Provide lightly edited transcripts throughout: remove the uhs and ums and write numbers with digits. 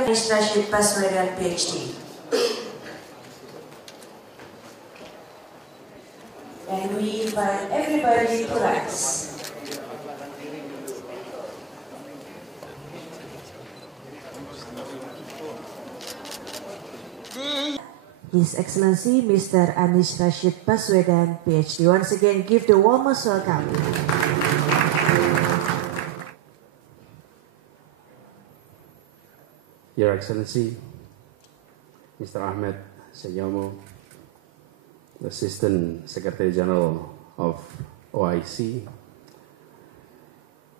Administration Baswedan, PhD. And we invite everybody to rise. His Excellency Mr. Anies Rashid Baswedan, PhD. Once again, give the warmest welcome. Your Excellency, Mr. Ahmed Seyomo, the Assistant Secretary General of OIC,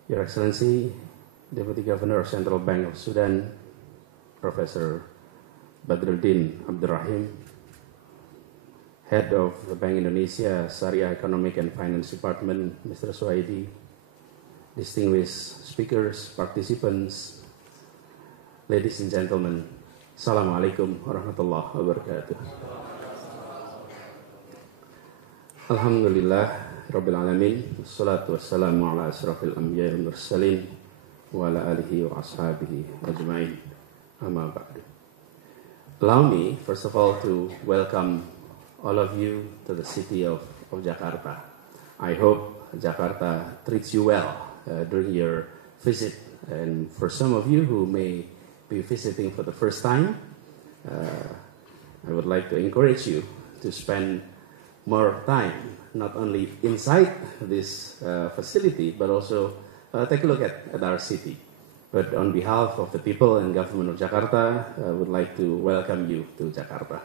Your Excellency, Deputy Governor of Central Bank of Sudan, Professor Badruddin Abdurrahim, Head of the Bank Indonesia, Syariah Economic and Finance Department, Mr. Suhaidi, distinguished speakers, participants, ladies and gentlemen, Assalamualaikum warahmatullahi wabarakatuh. Alhamdulillah Rabbil Alamin, wassalatu wassalamu ala asrafil anbiya wal mursalin wa ala alihi wa ashabihi ajma'in, amma ba'du. Allow me, first of all, to welcome all of you to the city of Jakarta. I hope Jakarta treats you well during your visit. And for some of you who may be visiting for the first time, I would like to encourage you to spend more time, not only inside this facility, but also take a look at our city. But on behalf of the people and government of Jakarta, I would like to welcome you to Jakarta.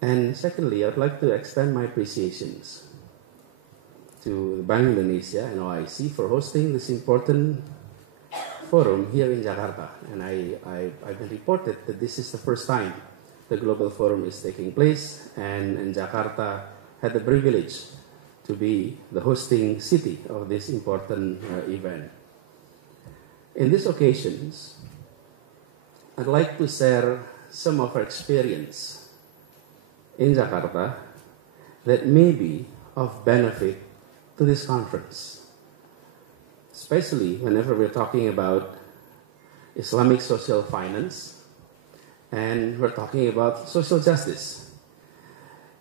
And secondly, I'd like to extend my appreciations to the Bank Indonesia and OIC for hosting this important forum here in Jakarta. And I've been reported that this is the first time the Global Forum is taking place, and Jakarta had the privilege to be the hosting city of this important event. In these occasions, I'd like to share some of our experience in Jakarta that may be of benefit to this conference, especially whenever we're talking about Islamic social finance and we're talking about social justice.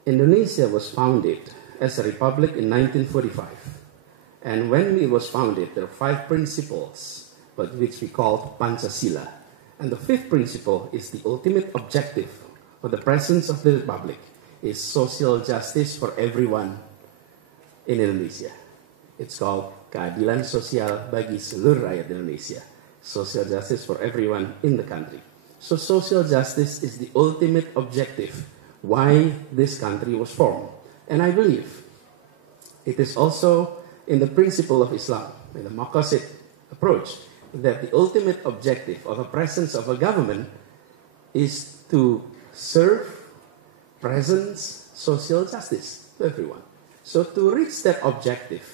Indonesia was founded as a republic in 1945, and when it was founded, there are 5 principles but which we call Pancasila. And the 5th principle is the ultimate objective for the presence of the Republic is social justice for everyone in Indonesia. It's called keadilan sosial bagi seluruh rakyat Indonesia. Social justice for everyone in the country. So social justice is the ultimate objective why this country was formed. And I believe it is also in the principle of Islam, in the Maqasid approach, that the ultimate objective of a presence of a government is to serve, presence, social justice to everyone. So to reach that objective,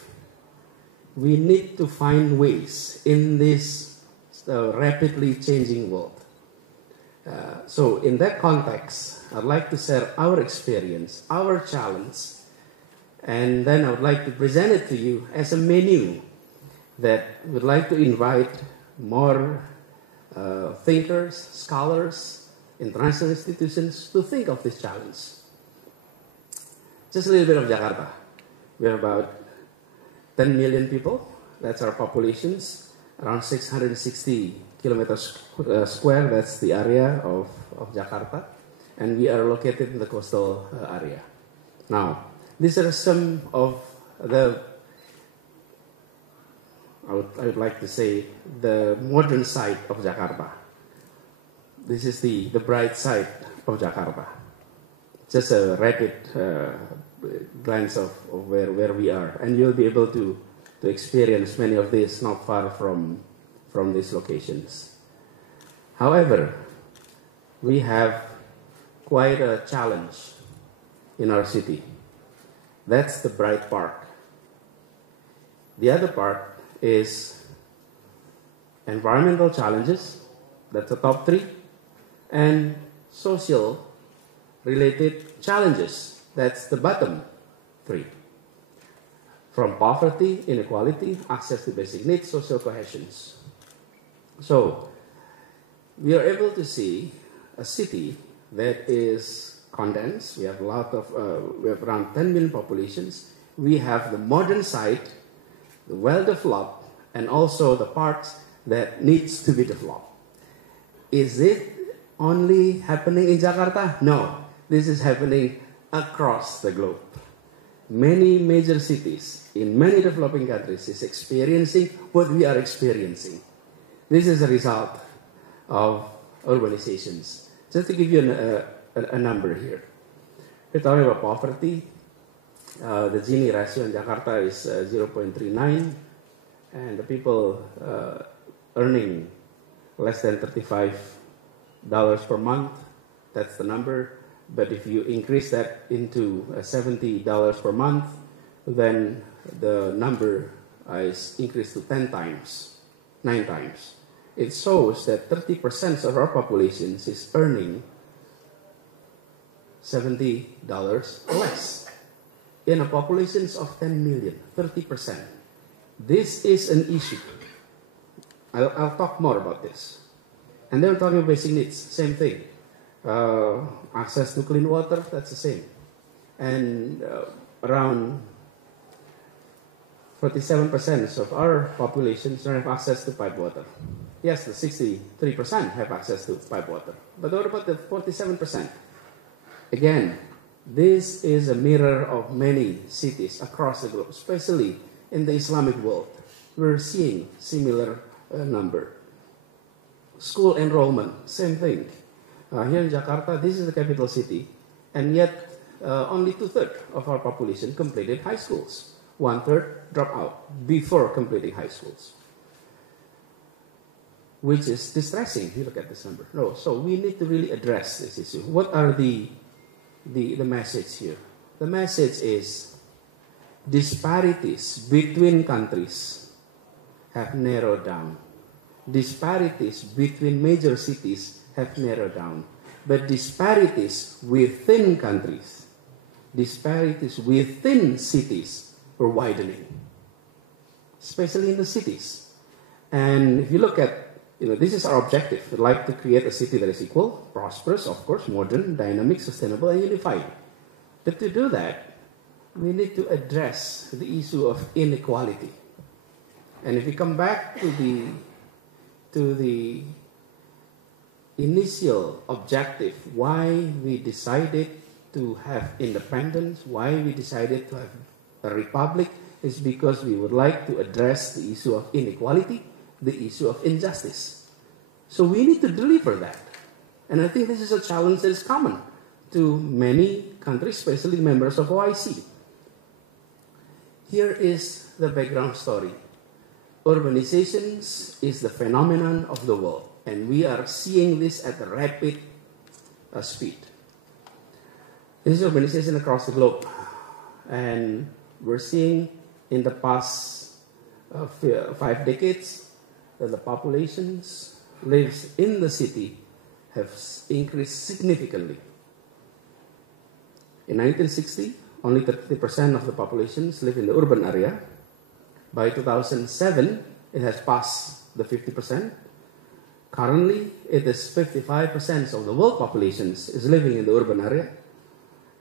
we need to find ways in this rapidly changing world. So in that context, I'd like to share our experience, our challenge, and then I would like to present it to you as a menu that would like to invite more thinkers, scholars, international institutions to think of this challenge. Just a little bit of Jakarta. We're about 10 million people. That's our populations. Around 660 kilometers square. That's the area of Jakarta. And we are located in the coastal area. Now, these are some of the I would like to say the modern side of Jakarta. This is the bright side of Jakarta. Just a rapid glance of where we are, and you'll be able to experience many of these not far from these locations. However, we have quite a challenge in our city. That's the bright part. The other part is environmental challenges, that's the top 3, and social related challenges, that's the bottom 3. From poverty, inequality, access to basic needs, social cohesion. So, we are able to see a city that is condensed. We have we have around 10 million populations. We have the modern side, the well-developed, and also the parts that needs to be developed. Is it only happening in Jakarta? No, this is happening across the globe. Many major cities in many developing countries is experiencing what we are experiencing. This is a result of urbanizations. Just to give you a number here. We're talking about poverty. The Gini ratio in Jakarta is 0.39, and the people earning less than $35 per month, that's the number. But if you increase that into $70 per month, then the number is increased to 10 times, 9 times. It shows that 30% of our population is earning $70 or less. In a population of 10 million, 30%. This is an issue. I'll talk more about this. And then we're talking about basic needs, same thing. Access to clean water, that's the same. And around 47% of our population don't have access to pipe water. Yes, the 63% have access to pipe water. But what about the 47%? Again, this is a mirror of many cities across the globe, especially in the Islamic world. We're seeing similar number. School enrollment, same thing. Here in Jakarta, this is the capital city, and yet only 2/3 of our population completed high schools. 1/3 dropped out before completing high schools, which is distressing if you look at this number. No, so we need to really address this issue. What are the message here? The message is disparities between countries have narrowed down. Disparities between major cities have narrowed down. But disparities within countries, disparities within cities are widening, especially in the cities. And if you look at, this is our objective. We'd like to create a city that is equal, prosperous, of course, modern, dynamic, sustainable, and unified. But to do that, we need to address the issue of inequality. And if we come back to the initial objective, why we decided to have independence, why we decided to have a republic, is because we would like to address the issue of inequality, the issue of injustice. So we need to deliver that. And I think this is a challenge that is common to many countries, especially members of OIC. Here is the background story. Urbanization is the phenomenon of the world, and we are seeing this at a rapid speed. This is urbanization across the globe, and we're seeing in the past 5 decades that the populations lives in the city have increased significantly. In 1960, only 30% of the populations live in the urban area. By 2007, it has passed the 50%. Currently, it is 55% of the world population is living in the urban area.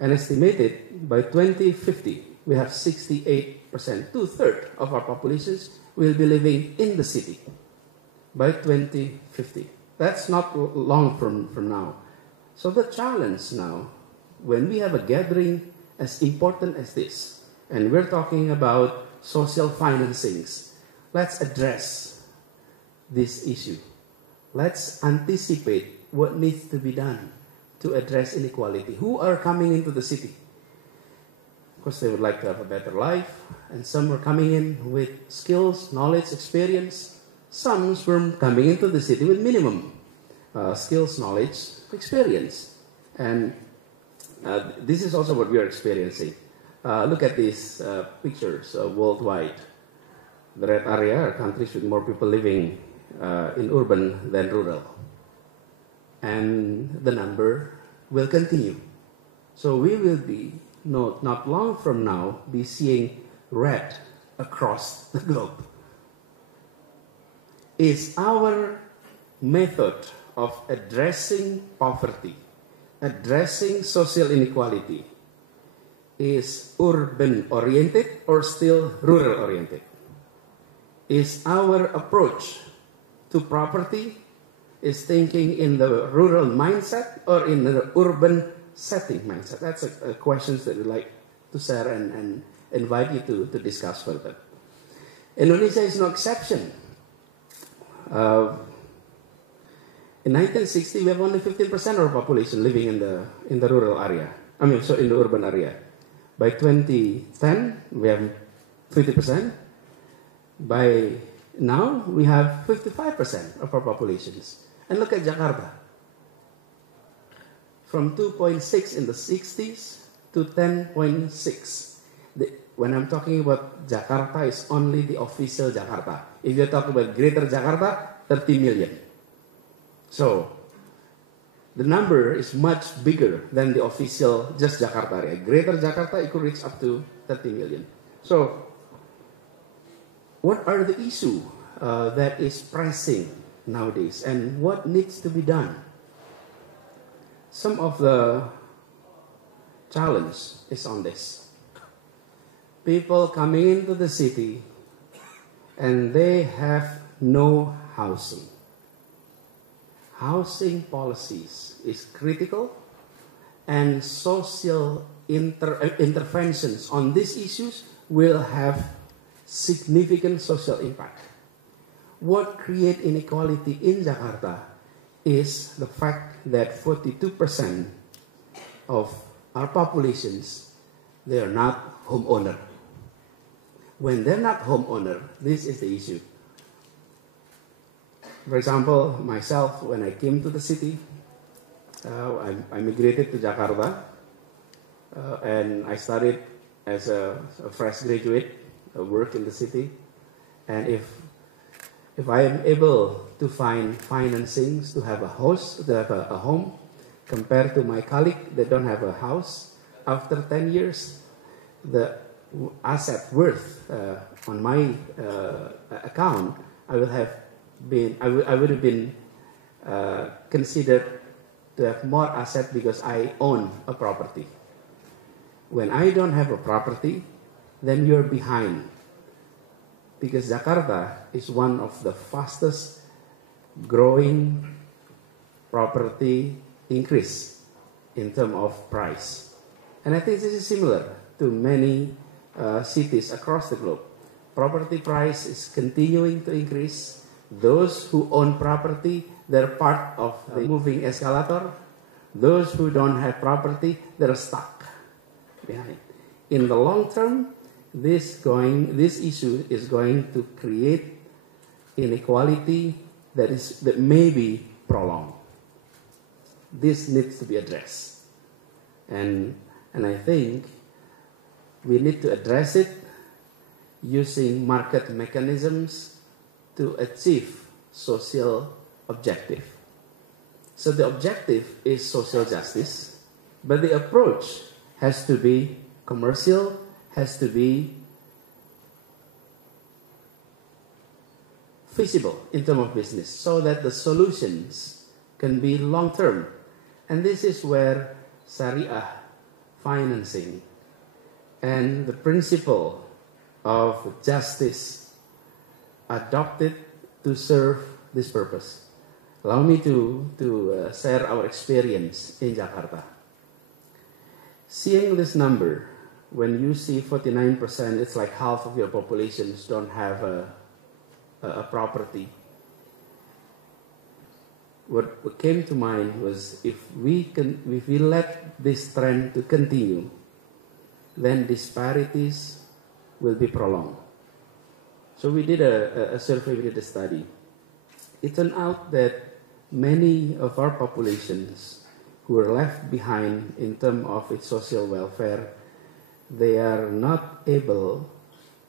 And estimated by 2050, we have 68%, 2/3 of our populations will be living in the city by 2050. That's not long from now. So the challenge now, when we have a gathering as important as this, and we're talking about social financings, let's address this issue. Let's anticipate what needs to be done to address inequality. Who are coming into the city? Of course, they would like to have a better life, and some are coming in with skills, knowledge, experience. Some were coming into the city with minimum skills, knowledge, experience. And this is also what we are experiencing. Look at these pictures worldwide. The red area are countries with more people living in urban than rural. And the number will continue. So we will be, not long from now, be seeing red across the globe. Is our method of addressing poverty, addressing social inequality, is urban-oriented or still rural-oriented? Is our approach to property is thinking in the rural mindset or in the urban setting mindset? That's a questions that we'd like to share and invite you to discuss further. Indonesia is no exception. In 1960, we have only 15% of our population living in the rural area. In the urban area. By 2010, we have 50%. By now, we have 55% of our populations. And look at Jakarta. From 2.6 in the 60s to 10.6. When I'm talking about Jakarta, it's only the official Jakarta. If you're talking about Greater Jakarta, 30 million. So, the number is much bigger than the official just Jakarta area. Greater Jakarta, it could reach up to 30 million. So, what are the issues that is pressing nowadays, and what needs to be done? Some of the challenge is on this. People coming into the city and they have no housing. Housing policies is critical, and social interventions on these issues will have significant social impact. What creates inequality in Jakarta is the fact that 42% of our populations, they are not homeowner. When they're not homeowner, this is the issue. For example, myself, when I came to the city, I migrated to Jakarta, and I started as a fresh graduate, work in the city. And if I am able to find financings to have a house, to have a home, compared to my colleague that don't have a house, after 10 years, the asset worth on my account, I would have been considered to have more asset because I own a property. When I don't have a property, then you're behind. Because Jakarta is one of the fastest growing property increase in terms of price. And I think this is similar to many cities across the globe. Property price is continuing to increase. Those who own property, they're part of the moving escalator. Those who don't have property, they're stuck behind. In the long term, this issue is going to create inequality that may be prolonged. This needs to be addressed. And I think we need to address it using market mechanisms to achieve social objective. So the objective is social justice, but the approach has to be commercial, has to be feasible in terms of business, so that the solutions can be long-term. And this is where Syariah financing and the principle of justice adopted to serve this purpose. Allow me to share our experience in Jakarta. Seeing this number, when you see 49%, it's like half of your populations don't have a property. What came to mind was if we let this trend to continue, then disparities will be prolonged. So we did a survey, we did a study. It turned out that many of our populations who are left behind in terms of its social welfare, they are not able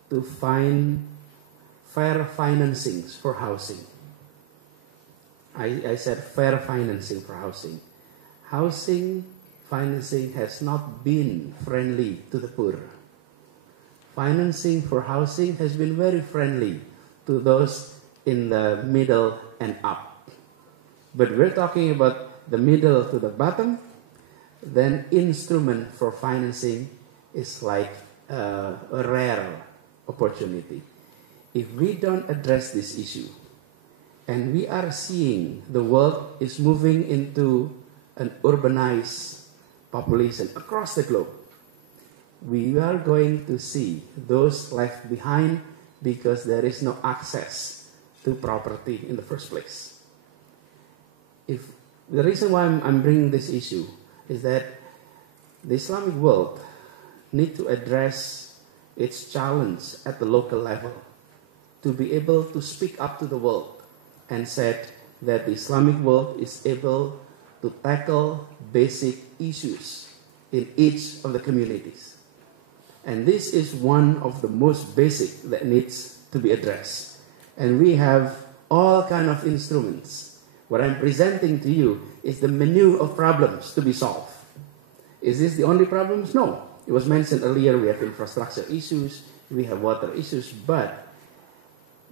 to find fair financings for housing. I said fair financing for housing. Housing financing has not been friendly to the poor. Financing for housing has been very friendly to those in the middle and up. But we're talking about the middle to the bottom, then instrument for financing is like a rare opportunity. If we don't address this issue, and we are seeing the world is moving into an urbanized population across the globe, we are going to see those left behind because there is no access to property in the first place. If the reason why I'm bringing this issue is that the Islamic world need to address its challenge at the local level to be able to speak up to the world and said that the Islamic world is able to tackle basic issues in each of the communities. And this is one of the most basic that needs to be addressed. And we have all kind of instruments. What I'm presenting to you is the menu of problems to be solved. Is this the only problems? No. It was mentioned earlier, we have infrastructure issues, we have water issues, but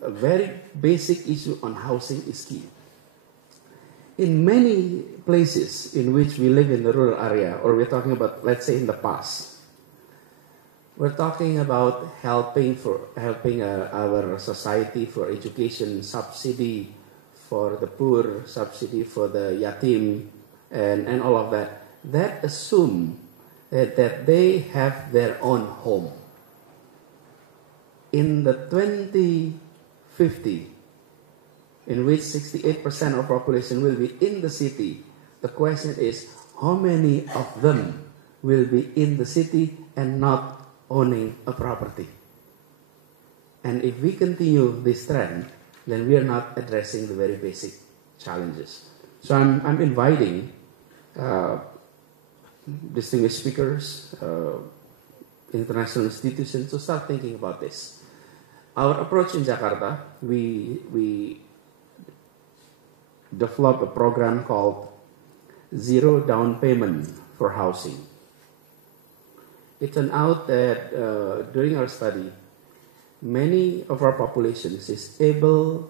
a very basic issue on housing is key. In many places in which we live in the rural area, or we're talking about, let's say in the past, we're talking about helping our society for education, subsidy for the poor, subsidy for the yatim, and all of that. That assume that they have their own home. In the 2050, in which 68% of population will be in the city, the question is, how many of them will be in the city and not owning a property? And if we continue this trend, then we are not addressing the very basic challenges. So I'm inviting distinguished speakers, international institutions to start thinking about this. Our approach in Jakarta, we developed a program called Zero Down Payment for Housing. It turned out that during our study, many of our populations is able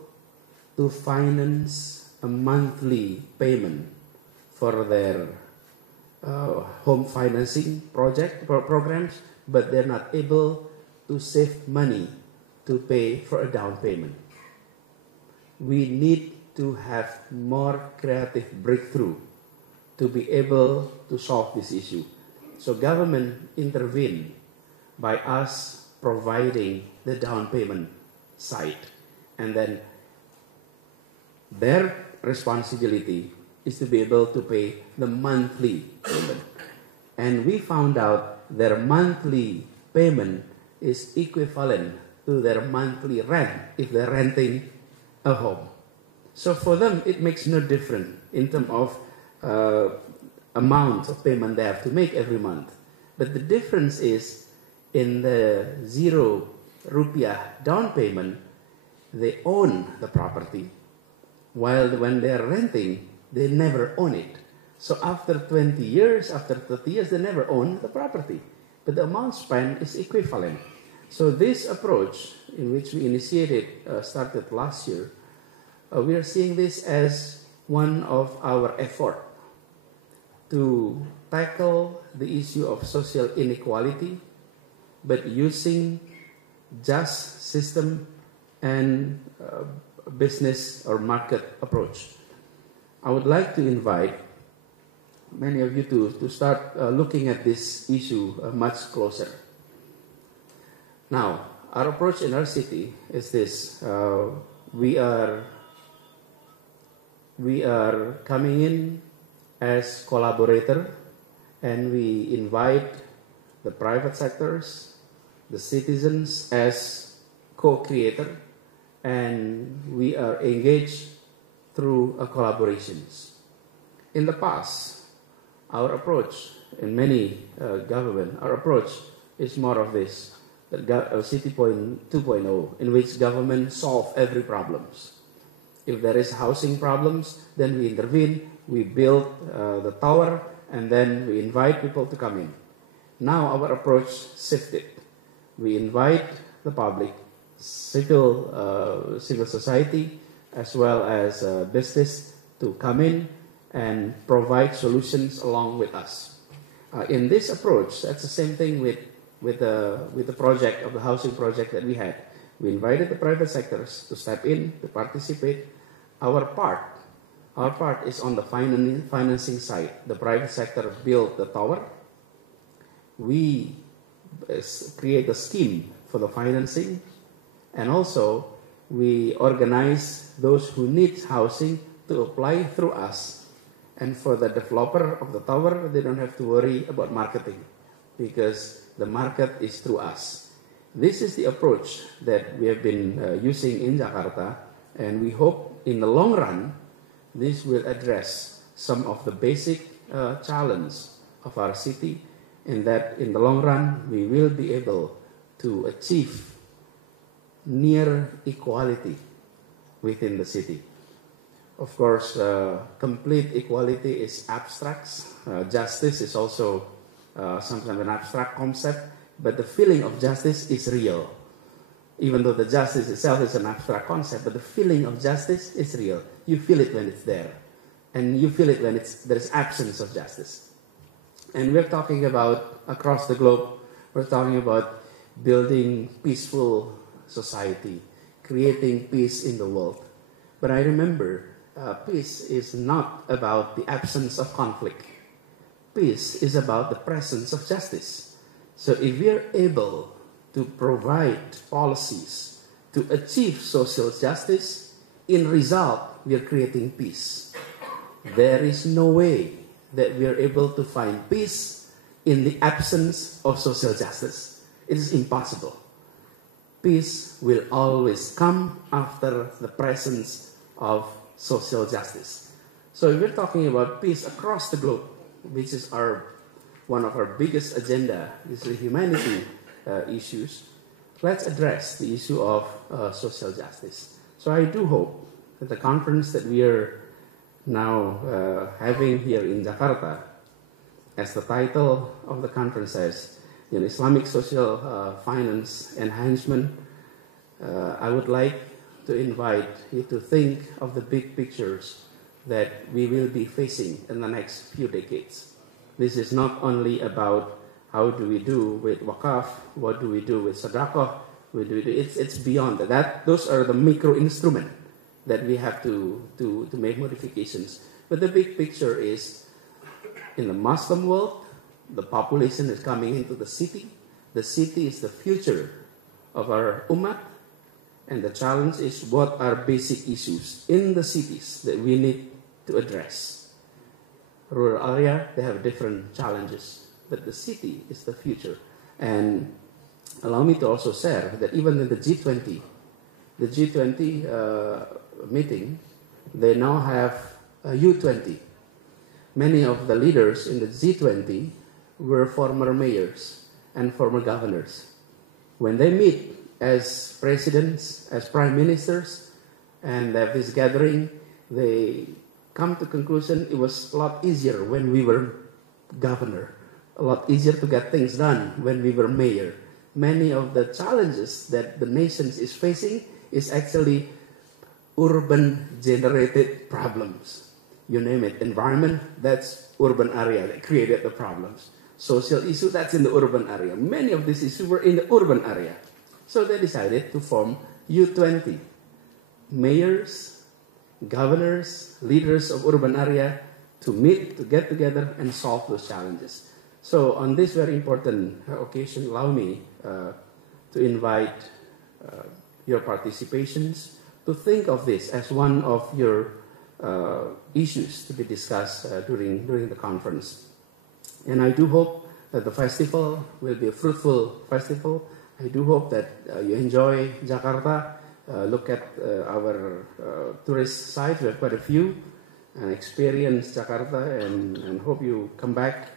to finance a monthly payment for their home financing programs, but they're not able to save money to pay for a down payment. We need to have more creative breakthrough to be able to solve this issue. So government intervene by us providing the down payment side, and then their responsibility is to be able to pay the monthly payment. And we found out their monthly payment is equivalent to their monthly rent if they're renting a home. So for them, it makes no difference in terms of amount of payment they have to make every month. But the difference is in the 0 rupiah down payment, they own the property, while when they're renting, they never own it. So after 20 years, after 30 years, they never own the property. But the amount spent is equivalent. So this approach, in which we initiated, started last year, we are seeing this as one of our effort to tackle the issue of social inequality, but using just system and business or market approach. I would like to invite many of you to start looking at this issue much closer. Now, our approach in our city is this. We are coming in as collaborator, and we invite the private sectors, the citizens as co-creator, and we are engaged through collaborations. In the past, our approach in many government, our approach is more of this, City Point 2.0, in which government solve every problems. If there is housing problems, then we intervene, we build the tower, and then we invite people to come in. Now our approach shifted. We invite the public, civil society, as well as business to come in and provide solutions along with us. In this approach, that's the same thing with the project of the housing project that we had. We invited the private sectors to step in, to participate. Our part is on the financing side. The private sector built the tower. We create a scheme for the financing, and also we organize those who need housing to apply through us. And for the developer of the tower, they don't have to worry about marketing because the market is through us. This is the approach that we have been using in Jakarta, and we hope in the long run this will address some of the basic challenges of our city, and that in the long run we will be able to achieve near equality within the city. Of course, complete equality is abstract. Justice is also sometimes an abstract concept, but the feeling of justice is real. Even though the justice itself is an abstract concept, but the feeling of justice is real. You feel it when it's there, and you feel it when there's absence of justice. And we're talking about, across the globe, we're talking about building peaceful society, creating peace in the world. But I remember, peace is not about the absence of conflict. Peace is about the presence of justice. So if we are able to provide policies to achieve social justice, in result, we are creating peace. There is no way that we are able to find peace in the absence of social justice. It is impossible. Peace will always come after the presence of social justice. So if we're talking about peace across the globe, which is one of our biggest agenda, is the humanity issues, let's address the issue of social justice. So I do hope that the conference that we are now having here in Jakarta, as the title of the conference says, Islamic Social Finance Enhancement, I would like to invite you to think of the big pictures that we will be facing in the next few decades. This is not only about how do we do with wakaf, what do we do with sadaqah, it's beyond that. Those are the micro instruments that we have to make modifications. But the big picture is, in the Muslim world, the population is coming into the city. The city is the future of our ummah. And the challenge is, what are basic issues in the cities that we need to address? Rural area, they have different challenges, but the city is the future. And allow me to also share that even in the G20 meeting, they now have a U20. Many of the leaders in the G20 were former mayors and former governors. When they meet as presidents, as prime ministers, and have this gathering, they come to conclusion it was a lot easier when we were governor, a lot easier to get things done when we were mayor. Many of the challenges that the nation is facing is actually urban-generated problems. You name it, environment, that's urban area that created the problems. Social issue, that's in the urban area. Many of these issues were in the urban area. So they decided to form U20. Mayors, governors, leaders of urban area to meet, to get together and solve those challenges. So on this very important occasion, allow me to invite your participations to think of this as one of your issues to be discussed during the conference. And I do hope that the festival will be a fruitful festival. I do hope that you enjoy Jakarta. Look at our tourist sites. We have quite a few. And experience Jakarta, and hope you come back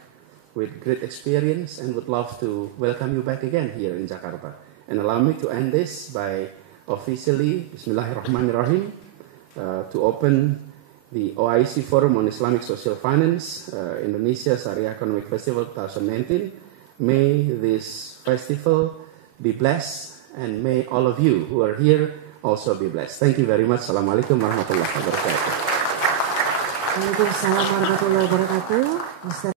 with great experience and would love to welcome you back again here in Jakarta. And allow me to end this by officially, Bismillahirrahmanirrahim, to open the OIC Forum on Islamic Social Finance, Indonesia Syariah Economic Festival 2019. May this festival be blessed, and may all of you who are here also be blessed. Thank you very much. Assalamualaikum warahmatullahi wabarakatuh. Waalaikumsalam warahmatullahi wabarakatuh. Mr.